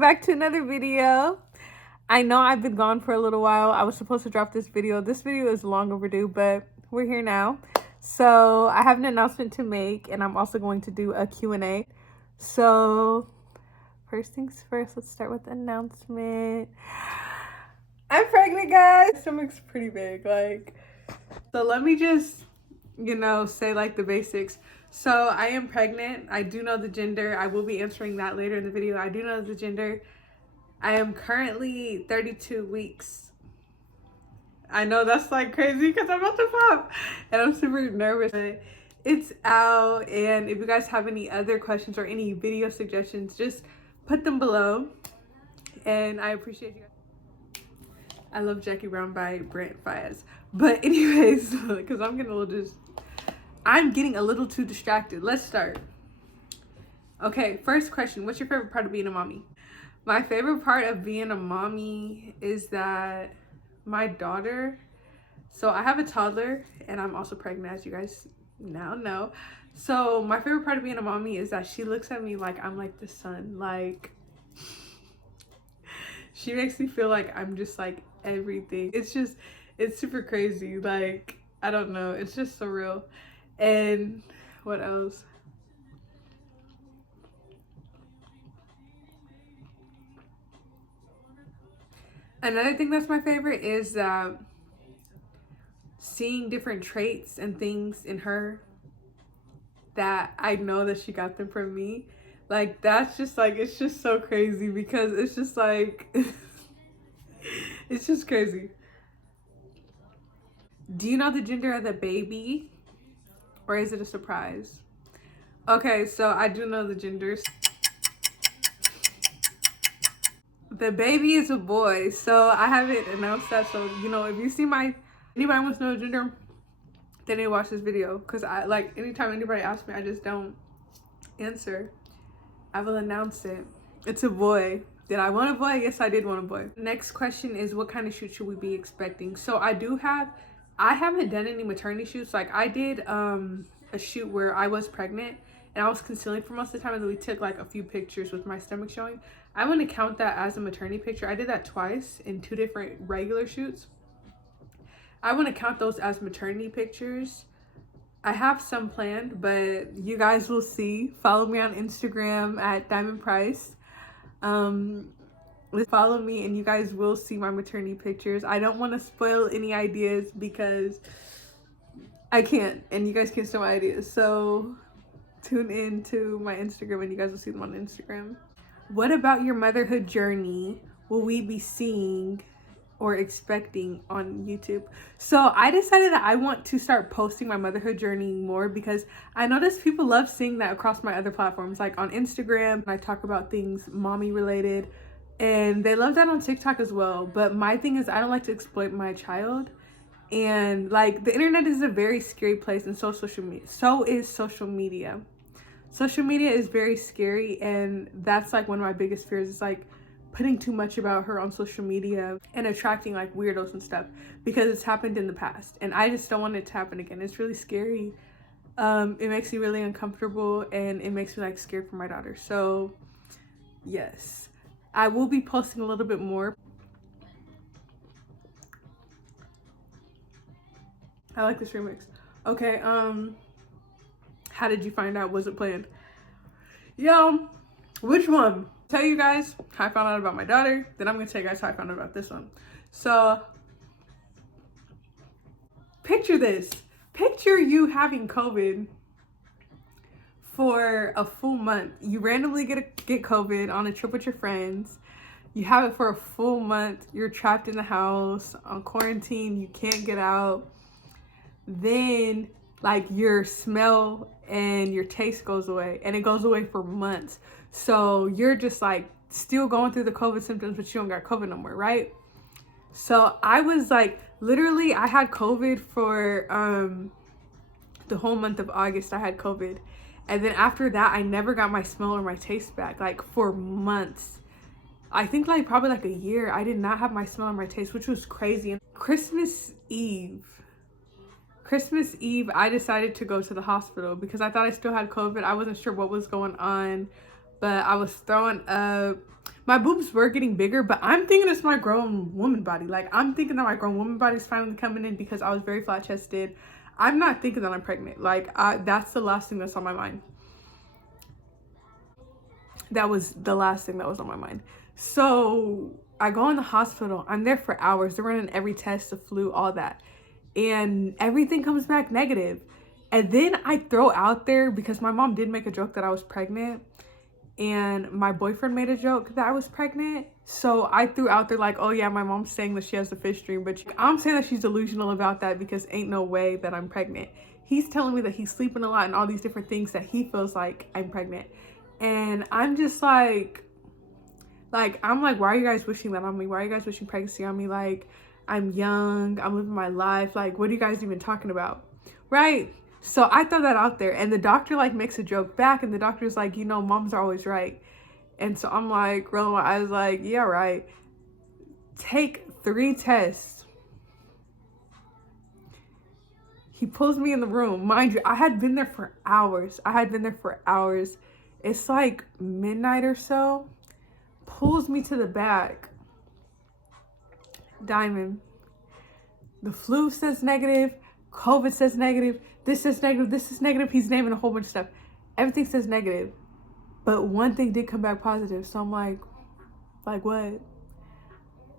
welcome back to another video. I know I've been gone for a little while. I was supposed to drop this video. This video is long overdue, but we're here now. So I have an announcement to make, and I'm also going to do a Q&A. So first things first, let's start with the announcement. I'm pregnant, guys. My stomach's pretty big, so let me just, say the basics. So I am pregnant. I do know the gender. I will be answering that later in the video. I do know the gender. I am currently 32 weeks. I know that's crazy because I'm about to pop and I'm super nervous. But it's out, and if you guys have any other questions or any video suggestions, just put them below. And I appreciate you guys. I love Jackie Brown by Brent Faiyaz. But anyways, because I'm getting a little too distracted. Let's start. Okay, first question. What's your favorite part of being a mommy? My favorite part of being a mommy is that my daughter, so I have a toddler and I'm also pregnant, as you guys now know. So my favorite part of being a mommy is that she looks at me like I'm like the sun. She makes me feel like I'm just everything. It's super crazy. I don't know. It's just surreal. And what else? Another thing that's my favorite is that seeing different traits and things in her that I know that she got them from me. That's just it's just so crazy because it's just it's just crazy. Do you know the gender of the baby? Or is it a surprise? Okay, so I do know the genders. The baby is a boy, so I haven't announced that. So, if you see anybody wants to know the gender, they need to watch this video. Because anytime anybody asks me, I just don't answer. I will announce it. It's a boy. Did I want a boy? Yes, I did want a boy. Next question is, what kind of shoot should we be expecting? So I haven't done any maternity shoots. I did a shoot where I was pregnant and I was concealing for most of the time, and then we took a few pictures with my stomach showing. I wouldn't count that as a maternity picture. I did that twice in 2 different regular shoots. I wouldn't count those as maternity pictures. I have some planned, but you guys will see. Follow me on Instagram at Diamond Price. Follow me and you guys will see my maternity pictures. I don't want to spoil any ideas because I can't, and you guys can't steal my ideas. So tune in to my Instagram and you guys will see them on Instagram. What about your motherhood journey will we be seeing or expecting on YouTube? So I decided that I want to start posting my motherhood journey more because I noticed people love seeing that across my other platforms. On Instagram, I talk about things mommy related, and they love that on TikTok as well. But my thing is, I don't like to exploit my child. And the internet is a very scary place, and so is social media. Social media is very scary, and that's one of my biggest fears is putting too much about her on social media and attracting weirdos and stuff, because it's happened in the past and I just don't want it to happen again. It's really scary. It makes me really uncomfortable, and it makes me scared for my daughter. So yes, I will be posting a little bit more. I like this remix. Okay, how did you find out? Was it planned? Yo, which one? Tell you guys how I found out about my daughter, then I'm gonna tell you guys how I found out about this one. So picture this. Picture you having COVID for a full month. You randomly get COVID on a trip with your friends. You have it for a full month. You're trapped in the house on quarantine. You can't get out. Then your smell and your taste goes away, and it goes away for months. So you're just still going through the COVID symptoms, but you don't got COVID no more, right? So I was literally, I had COVID for the whole month of August. I had COVID, and then after that I never got my smell or my taste back for months. I think probably a year I did not have my smell or my taste, which was crazy. And Christmas Eve, I decided to go to the hospital because I thought I still had COVID. I wasn't sure what was going on, but I was throwing up. My boobs were getting bigger, but I'm thinking it's my grown woman body. Like, I'm thinking that my grown woman body is finally coming in because I was very flat chested. I'm not thinking that I'm pregnant. Like, that's the last thing that's on my mind. That was the last thing that was on my mind. So I go in the hospital. I'm there for hours. They're running every test, the flu, all that. And everything comes back negative. And then I throw out there, because my mom did make a joke that I was pregnant, and my boyfriend made a joke that I was pregnant. So I threw out there like, oh yeah, my mom's saying that she has a fish dream, but I'm saying that she's delusional about that because ain't no way that I'm pregnant. He's telling me that he's sleeping a lot and all these different things that he feels like I'm pregnant. And I'm just I'm like, why are you guys wishing that on me? Why are you guys wishing pregnancy on me? Like, I'm young, I'm living my life. Like, what are you guys even talking about? Right? So I throw that out there, and the doctor like makes a joke back, and the doctor's like, you know, moms are always right. And so I'm like, rolling my eyes like, yeah, right. Take 3 tests. He pulls me in the room. Mind you, I had been there for hours. It's like midnight or so. Pulls me to the back. Diamond, the flu says negative, COVID says negative, this says negative, this is negative. He's naming a whole bunch of stuff. Everything says negative, but one thing did come back positive. So I'm like what?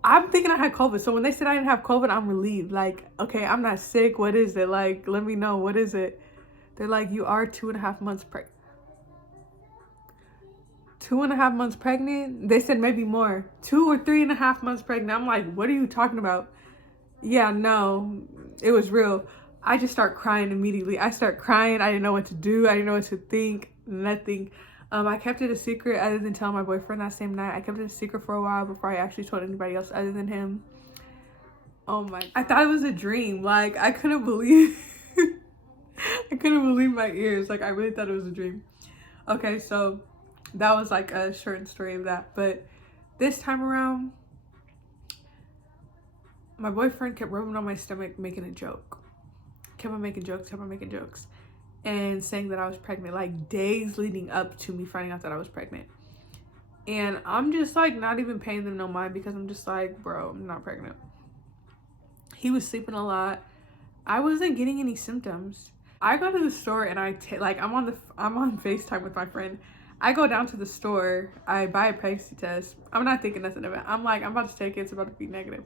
I'm thinking I had COVID. So when they said I didn't have COVID, I'm relieved. Like, okay, I'm not sick. What is it? Like, let me know. What is it? They're like, you are 2.5 months pregnant. 2.5 months pregnant? They said maybe more. 2 or 3.5 months pregnant. I'm like, what are you talking about? Yeah, no, it was real. I just start crying immediately. I start crying. I didn't know what to do. I didn't know what to think. Nothing. I kept it a secret other than telling my boyfriend that same night. I kept it a secret for a while before I actually told anybody else other than him. Oh my, I thought it was a dream. Like, I couldn't believe I couldn't believe my ears. Like, I really thought it was a dream. Okay, so that was like a short story of that. But this time around, my boyfriend kept rubbing on my stomach, making a joke. Kept on making jokes, and saying that I was pregnant, like days leading up to me finding out that I was pregnant. And I'm just like not even paying them no mind because I'm just like, bro, I'm not pregnant. He was sleeping a lot. I wasn't getting any symptoms. I go to the store and I'm on FaceTime with my friend. I go down to the store, I buy a pregnancy test. I'm not thinking nothing of it. I'm like, I'm about to take it, it's about to be negative.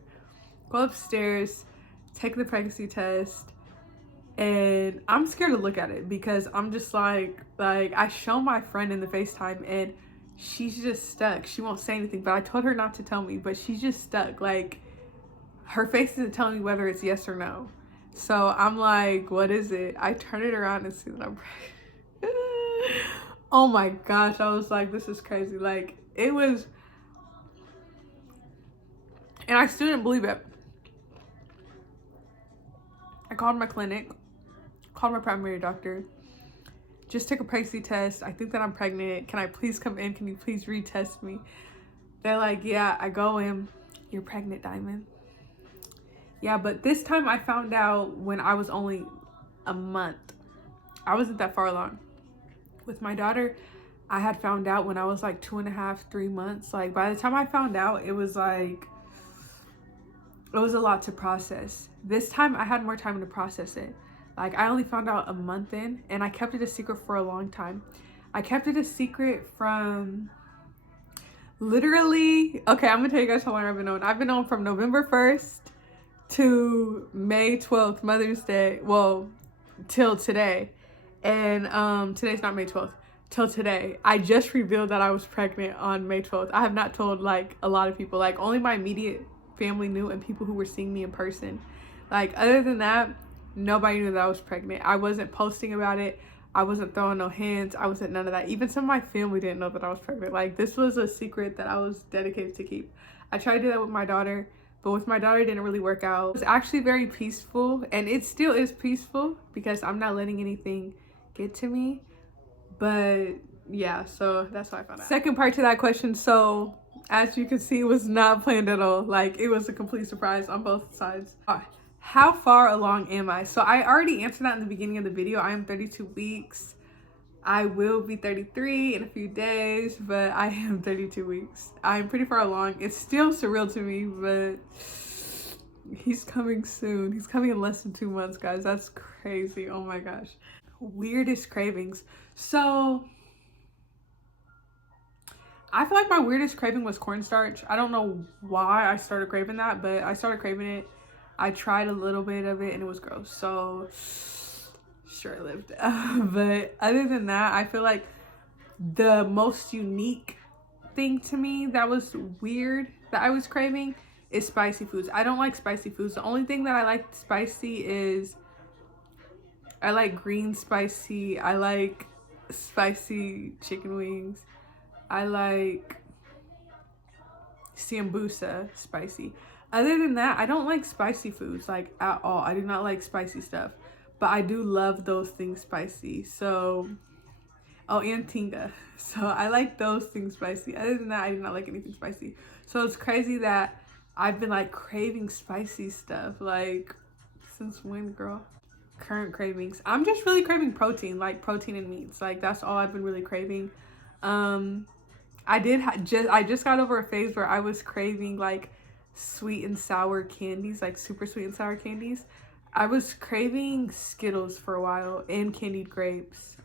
Go upstairs, take the pregnancy test, and I'm scared to look at it because I'm just like I show my friend in the FaceTime and she's just stuck. She won't say anything, but I told her not to tell me, but she's just stuck. Like, her face isn't telling me whether it's yes or no. So I'm like, what is it? I turn it around and see that I'm pregnant. Oh my gosh, I was like, this is crazy. Like, it was, and I still didn't believe it. I called my clinic, called my primary doctor, just took a pregnancy test. I think that I'm pregnant. Can I please come in? Can you please retest me? They're like, yeah. I go in, you're pregnant, Diamond. Yeah, but this time I found out when I was only a month. I wasn't that far along. With my daughter, I had found out when I was like 2.5, 3 months. Like, by the time I found out, it was like, it was a lot to process. This time I had more time to process it. Like, I only found out a month in, and I kept it a secret for a long time. I kept it a secret from literally, okay, I'm gonna tell you guys how long I've been known. I've been known from November 1st to May 12th, Mother's Day, well, till today. And today's not May 12th, till today. I just revealed that I was pregnant on May 12th. I have not told like a lot of people. Like, only my immediate family knew and people who were seeing me in person. Like, other than that, nobody knew that I was pregnant. I wasn't posting about it. I wasn't throwing no hints. I wasn't none of that. Even some of my family didn't know that I was pregnant. Like, this was a secret that I was dedicated to keep. I tried to do that with my daughter, but with my daughter, it didn't really work out. It was actually very peaceful, and it still is peaceful because I'm not letting anything get to me. But yeah, so that's how I found out. Second part to that question, so as you can see, it was not planned at all. Like, it was a complete surprise on both sides. How far along am I? So I already answered that in the beginning of the video. I am 32 weeks. I will be 33 in a few days, but I am 32 weeks. I'm pretty far along. It's still surreal to me, but he's coming soon. He's coming in less than 2 months, guys. That's crazy. Oh my gosh. Weirdest cravings. So I feel like my weirdest craving was cornstarch. I don't know why I started craving that, but I started craving it. I tried a little bit of it and it was gross. So short-lived. But other than that, I feel like the most unique thing to me that was weird that I was craving is spicy foods. I don't like spicy foods. The only thing that I like spicy is I like green spicy. I like spicy chicken wings. I like sambusa spicy. Other than that, I don't like spicy foods like at all. I do not like spicy stuff, but I do love those things spicy. So, oh, and tinga. So I like those things spicy. Other than that, I do not like anything spicy. So it's crazy that I've been like craving spicy stuff. Like, since when, girl? Current cravings. I'm just really craving protein, like protein and meats. Like that's all I've been really craving. Um, I just got over a phase where I was craving like sweet and sour candies, like super sweet and sour candies. I was craving Skittles for a while and candied grapes.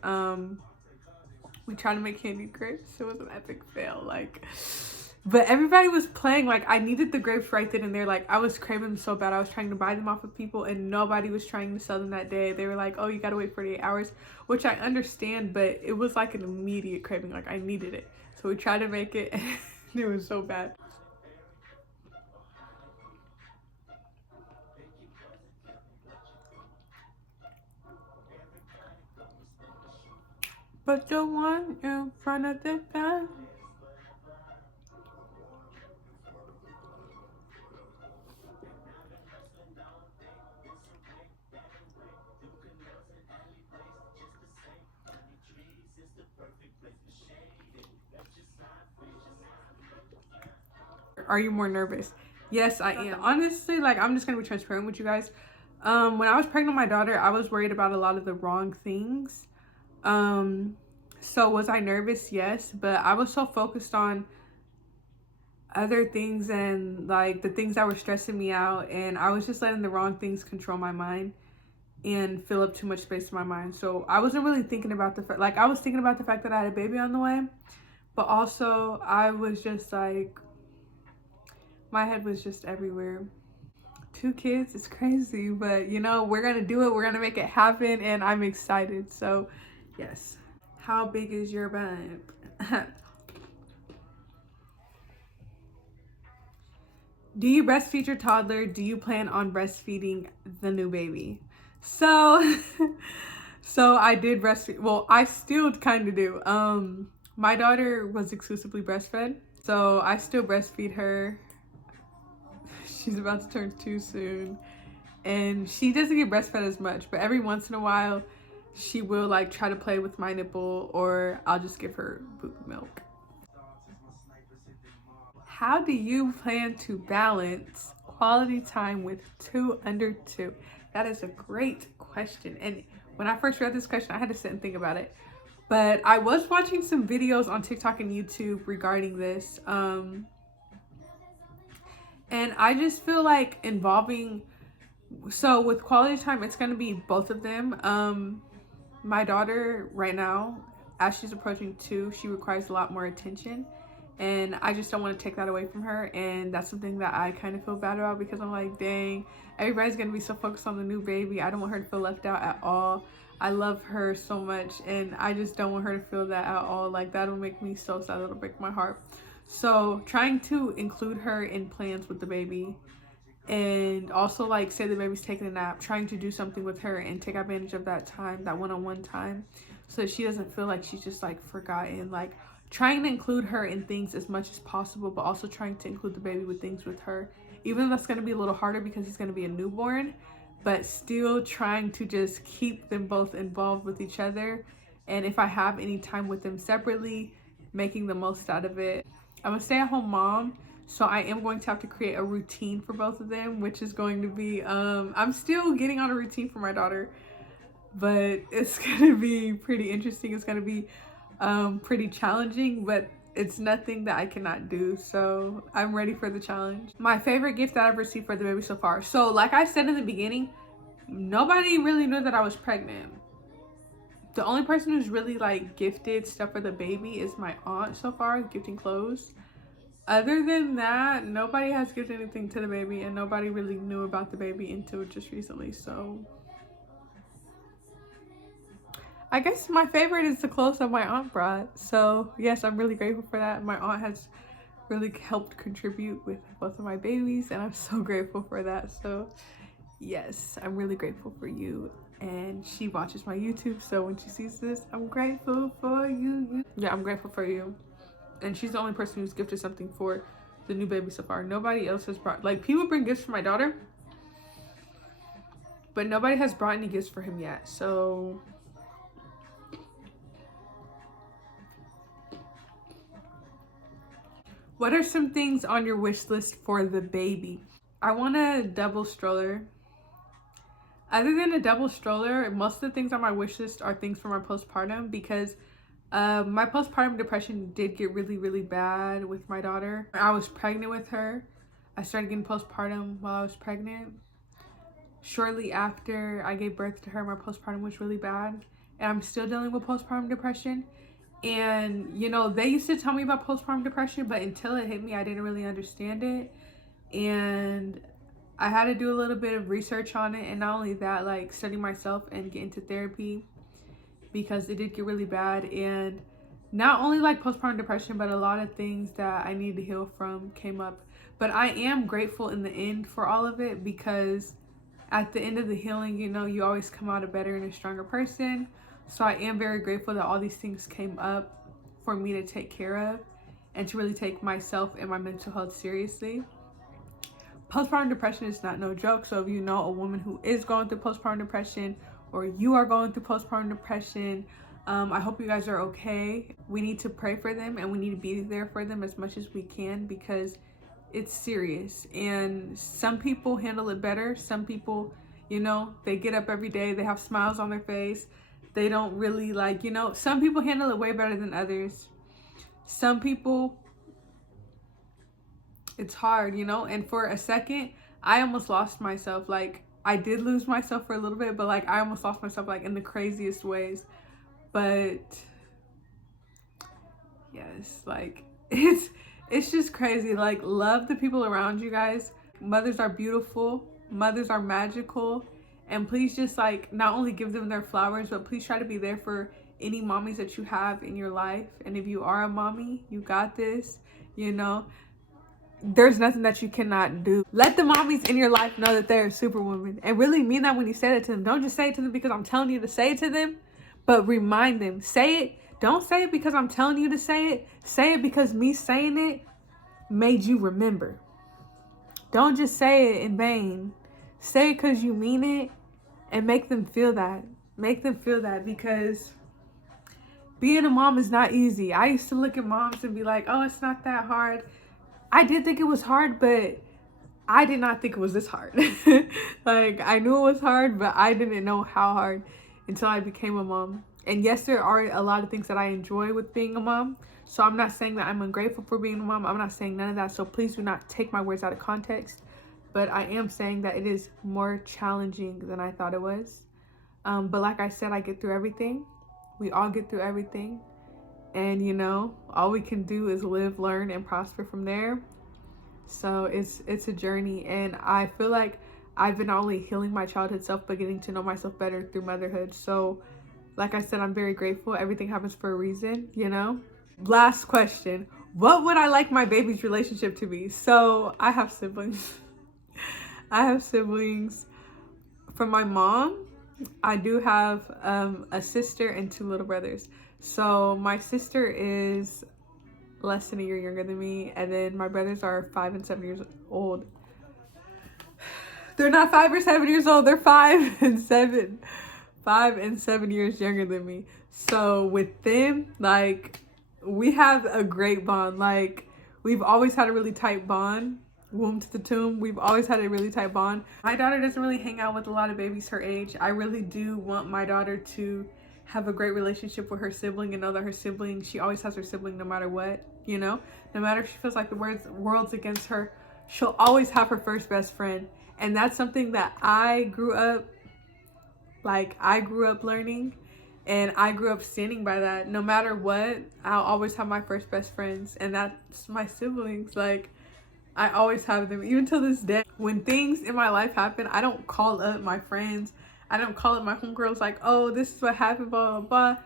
We tried to make candied grapes. It was an epic fail. Like, but everybody was playing. Like, I needed the grapes right then and there. Like, I was craving them so bad. I was trying to buy them off of people, and nobody was trying to sell them that day. They were like, "Oh, you gotta wait 48 hours," which I understand, but it was like an immediate craving. Like, I needed it. So we tried to make it, and it was so bad. But the one in front of the bed. Are you more nervous? Yes, I am. Honestly, like I'm just gonna be transparent with you guys. When I was pregnant with my daughter, I was worried about a lot of the wrong things. Um, so was I nervous? Yes, but I was so focused on other things and like the things that were stressing me out, and I was just letting the wrong things control my mind and fill up too much space in my mind. So I wasn't really thinking about the fact, like I was thinking about the fact that I had a baby on the way, but also I was just like, my head was just everywhere. 2 kids is crazy, but you know, we're gonna do it. We're gonna make it happen, and I'm excited. So, yes. How big is your bump? Do you breastfeed your toddler? Do you plan on breastfeeding the new baby? So, so I did breastfeed. Well, I still kind of do. My daughter was exclusively breastfed, so I still breastfeed her. She's about to turn 2 soon, and she doesn't get breastfed as much, but every once in a while she will like try to play with my nipple, or I'll just give her boob milk. How do you plan to balance quality time with 2 under 2? That is a great question, and when I first read this question I had to sit and think about it, but I was watching some videos on TikTok and YouTube regarding this, and I just feel like involving, so with quality time it's going to be both of them. My daughter right now, as she's approaching 2, she requires a lot more attention, and I just don't want to take that away from her, and that's something that I kind of feel bad about, because I'm like, dang, everybody's gonna be so focused on the new baby. I don't want her to feel left out at all. I love her so much, and I just don't want her to feel that at all. Like, that'll make me so sad. It'll break my heart. So trying to include her in plans with the baby, and also like say the baby's taking a nap, trying to do something with her and take advantage of that time, that one-on-one time, so that she doesn't feel like she's just like forgotten. Like trying to include her in things as much as possible, but also trying to include the baby with things with her, even though that's going to be a little harder because he's going to be a newborn, but still trying to just keep them both involved with each other, and if I have any time with them separately, making the most out of it. I'm a stay-at-home mom, so I am going to have to create a routine for both of them, which is going to be, I'm still getting on a routine for my daughter. but it's gonna be pretty interesting. It's gonna be pretty challenging, but it's nothing that I cannot do. So I'm ready for the challenge. My favorite gift that I've received for the baby so far. So like I said in the beginning, nobody really knew that I was pregnant. The only person who's really like gifted stuff for the baby is my aunt so far, gifting clothes. Other than that, nobody has gifted anything to the baby, and nobody really knew about the baby until just recently. So I guess my favorite is the clothes that my aunt brought. So yes, I'm really grateful for that. My aunt has really helped contribute with both of my babies, and I'm so grateful for that. So yes, I'm really grateful for you. And she watches my YouTube, so when she sees this, I'm grateful for you. Yeah, I'm grateful for you. And she's the only person who's gifted something for the new baby so far. Nobody else has brought, like, people bring gifts for my daughter, but nobody has brought any gifts for him yet. So what are some things on your wish list for the baby? I want a double stroller. Other than a double stroller, most of the things on my wish list are things for my postpartum, because my postpartum depression did get really, really bad with my daughter. I was pregnant with her. I started getting postpartum while I was pregnant. Shortly after I gave birth to her, my postpartum was really bad. And I'm still dealing with postpartum depression. And, you know, they used to tell me about postpartum depression, but until it hit me, I didn't really understand it. And I had to do a little bit of research on it. And not only that, like, study myself and get into therapy, because it did get really bad. And not only like postpartum depression, but a lot of things that I needed to heal from came up. But I am grateful in the end for all of it, because at the end of the healing, you know, you always come out a better and a stronger person. So I am very grateful that all these things came up for me to take care of and to really take myself and my mental health seriously. Postpartum depression is not no joke. So if you know a woman who is going through postpartum depression, or you are going through postpartum depression, I hope you guys are okay. We need to pray for them, and we need to be there for them as much as we can, because it's serious. And some people handle it better. Some people, you know, they get up every day, they have smiles on their face. They don't really, like, you know, some people handle it way better than others. Some people, it's hard, you know. And for a second, I almost lost myself. Like, I did lose myself for a little bit, but like I almost lost myself, like, in the craziest ways. But yes, like, it's just crazy. Like, love the people around you guys. Mothers are beautiful, mothers are magical, and please just, like, not only give them their flowers, but please try to be there for any mommies that you have in your life. And if you are a mommy, you got this, you know. There's nothing that you cannot do. Let the mommies in your life know that they're a superwoman, and really mean that when you say it to them. Don't just say it to them because I'm telling you to say it to them, but remind them. Say it. Don't say it because I'm telling you to say it. Say it because me saying it made you remember. Don't just say it in vain. Say it because you mean it, and make them feel that. Make them feel that, because being a mom is not easy. I used to look at moms and be like, oh, it's not that hard. I did think it was hard, but I did not think it was this hard. Like, I knew it was hard, but I didn't know how hard until I became a mom. And yes, there are a lot of things that I enjoy with being a mom. So I'm not saying that I'm ungrateful for being a mom. I'm not saying none of that. So please do not take my words out of context. But I am saying that it is more challenging than I thought it was. But like I said, I get through everything. We all get through everything. And, you know, all we can do is live, learn, and prosper from there. So it's a journey. And I feel like I've been not only healing my childhood self, but getting to know myself better through motherhood. So like I said, I'm very grateful. Everything happens for a reason, you know. Last question. What would I like my baby's relationship to be? So I have siblings. I have siblings. From my mom, I do have a sister and 2 little brothers. So my sister is less than a year younger than me, and then my brothers are 5 and 7 years old. They're not 5 or 7 years old, they're 5 and 7. 5 and 7 years younger than me. So with them, like, we have a great bond. Like, we've always had a really tight bond. womb to the tomb. We've always had a really tight bond. My daughter doesn't really hang out with a lot of babies her age. I really do want my daughter to have a great relationship with her sibling and know that her sibling, she always has her sibling no matter what, you know? No matter if she feels like the world's against her, she'll always have her first best friend. And that's something that I grew up learning, and I grew up standing by that. No matter what, I'll always have my first best friends, and that's my siblings. Like, I always have them, even till this day. When things in my life happen, I don't call up my friends. I don't call up my homegirls like, oh, this is what happened, blah, blah, blah.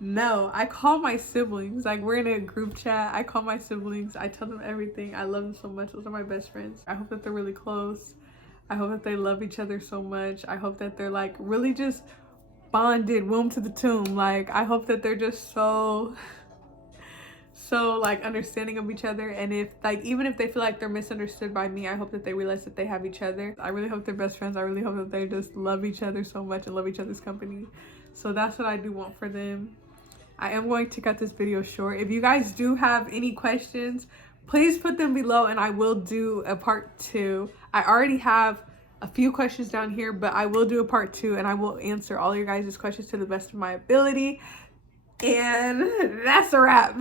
No, I call my siblings. Like, we're in a group chat. I call my siblings. I tell them everything. I love them so much. Those are my best friends. I hope that they're really close. I hope that they love each other so much. I hope that they're like really just bonded, womb to the tomb. Like, I hope that they're just so like understanding of each other. And if like, even if they feel like they're misunderstood by me, I hope that they realize that they have each other. I really hope they're best friends. I really hope that they just love each other so much and love each other's company. So that's what I do want for them. I am going to cut this video short. If you guys do have any questions, please put them below and I will do a part 2. I already have a few questions down here, but I will do a part 2 and I will answer all your guys' questions to the best of my ability. And that's a wrap.